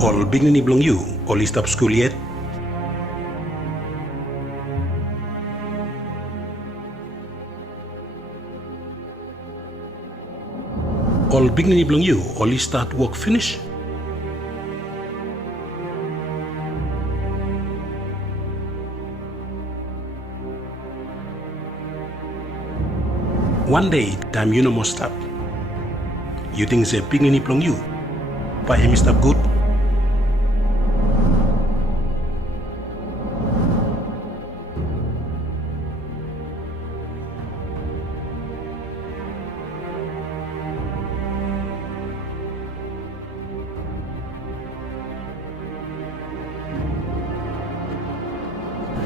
All pikinini blong you, all stap school yet? All pikinini blong you, all start work finish? One day, time you no more stop. You think the pikinini blong you, but him stop good?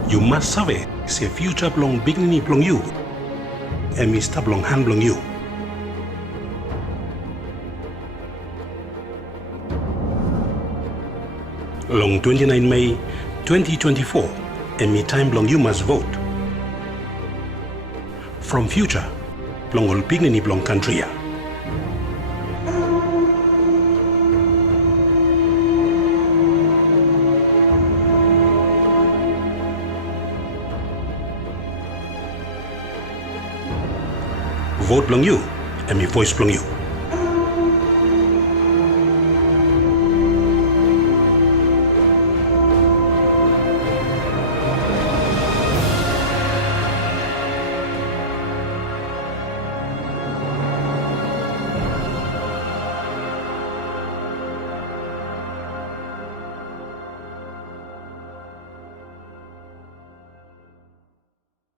You must sabe, se future blong pikinini blong you, and me stop blong hand blong you. Long 29 May 2024, and me time blong you must vote. From future, blong all pikinini blong country. Vote blong you, and me voice blong you.